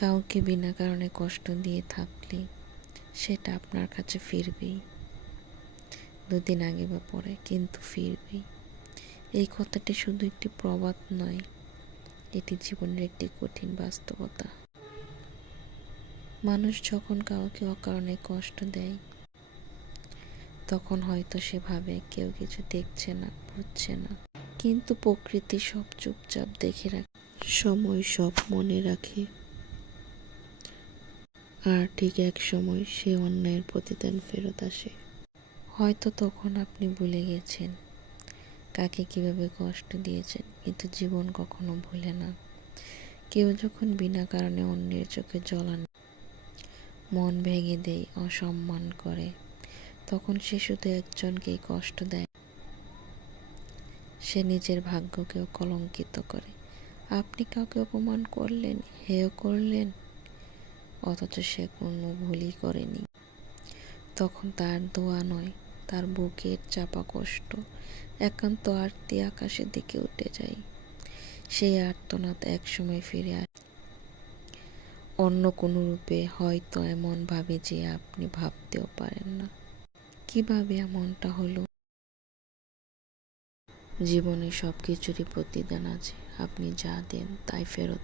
কাউকে বিনা কারণে কষ্ট দিয়ে থাকলে সেটা আপনার কাছে ফিরবেই, দুদিন আগে বা পরে, কিন্তু ফিরবেই। এই কথাটি শুধু একটি প্রবাদ নয়, এটি জীবনের একটি কঠিন বাস্তবতা। মানুষ যখন কাউকে অকারণে কষ্ট দেয়, তখন হয়তো সে ভাবে কেউ কিছু দেখছে না, বুঝছে না। কিন্তু প্রকৃতি সব চুপচাপ দেখে রাখে, সময় সব মনে রাখে। আর ঠিক এক সময় সে অন্যায়ের প্রতিদান ফেরত আসে। হয়তো তখন আপনি ভুলে গেছেন কাকে কিভাবে কষ্ট দিয়েছেন, কিন্তু জীবন কখনো ভুলে না। কেউ যখন বিনা কারণে অন্যের চোখে জল আনে, মন ভেঙে দেয়, অসম্মান করে, তখন সে শুধু একজনকেই কষ্ট দেয়, সে নিজের ভাগ্যকেও কলঙ্কিত করে। আপনি কাউকে অপমান করলেন, হেয় করলেন, অথচ সে কোনো ভুলই করেনি। তখন তার দোয়া নয়, তার বুকের চাপা কষ্ট, একান্ত আরতি আকাশের দিকে উঠে যায়। সেই আর্তনাদ একসময় ফিরে আসে অন্য কোনো রূপে, হয়তো এমন ভাবে যে আপনি ভাবতেও পারেন না। কিভাবে এমনটা হলো? জীবনে সব কিছুরই প্রতিদান আছে, আপনি যা দেন তাই ফেরত